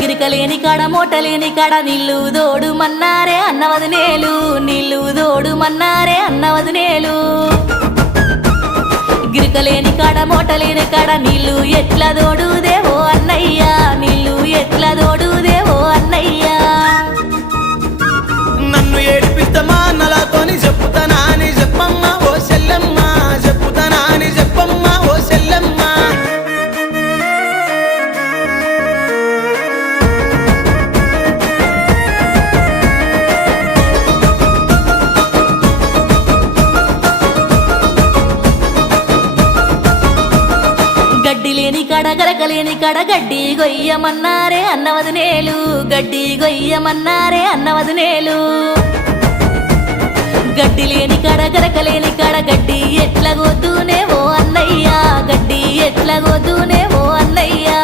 గిరికలేని కాడ మోటలేని కాడ నీళ్ళు దోడు మన్నారే అన్నవదినేలు నీళ్ళు దోడు మన్నారే అన్నవదినేలు గిరికలేని కాడ మోటలేని కాడ నీళ్ళు ఎట్లా దోడు దేవో అన్నయ్యా నీళ్ళు ఎట్లా దోడు దేవో అన్నయ్యా నన్ను ఏడిపిస్తమా నలాతోని చెప్పుతానా అని చెప్పమ్మ ఓ చెల్లెమ్మ చెప్పుతానా అని చెప్పమ్మ ఓ చెల్లెమ్మ గడ్డి లేని కాడ గరకలేని కాడ గడ్డి గొయ్యమన్నారే అన్నవదినేలు గడ్డి గొయ్యమన్నారే అన్నవదినేలు గడ్డి లేని కాడ గరకలేని కాడ గడ్డి ఎట్లా గొద్దునే ఓ అన్నయ్యా గడ్డి ఎట్లా గొద్దునే ఓ అన్నయ్యా